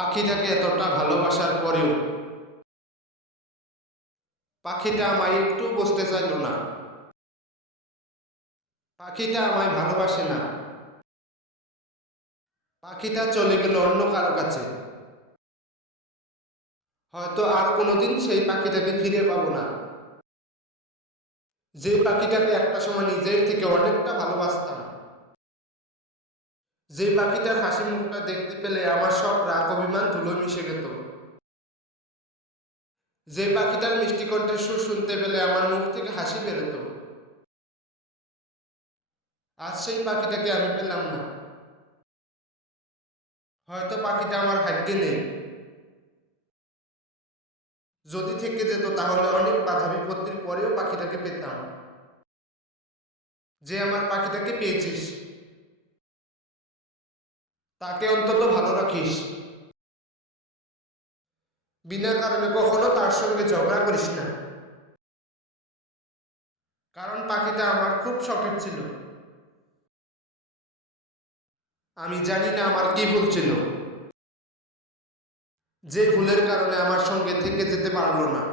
পাখিটাকে এতটা ভালোবাসার পরেও পাখিটা আমায় একটু বুঝতে চাইল না। পাখিটা আমায় ভালোবাসে না। পাখিটা চলে গেল অন্য কারো কাছে। হয়তো আর কোনোদিন সেই পাখিটাকে ফিরে পাবো না। যে পাখিটাকে একটা সময় নিজের থেকে অনেকটা ভালোবাসতাম। যে পাখিটার হাসি মুখটা দেখতে পেলে আমার সব রাগ অভিমান ধুলোয় মিশে যেত। যে পাখিটার মিষ্টি কণ্ঠের সুর শুনতে পেলে আমার মুখ থেকে হাসি বেরোত। আজ সেই পাখিটাকে আমি পেলাম না। হয়তো পাখিটা আমার ভাগ্যে নেই। যদি থেকে যেত তাহলে অনেক বাধা বিপত্তির পরেও পাখিটাকে পেতাম। যে আমার পাখিটাকে পেয়েছিস তাকে অন্তত ভালো রাখিস। বিনা কারণে কখনো তার সঙ্গে ঝগড়া করিস না। কারণ পাখিটা আমার খুব শখের ছিল। আমি জানি না আমার কি ভুল ছিল, যে ভুলের কারণে আমার সঙ্গে থেকে যেতে পারলো না।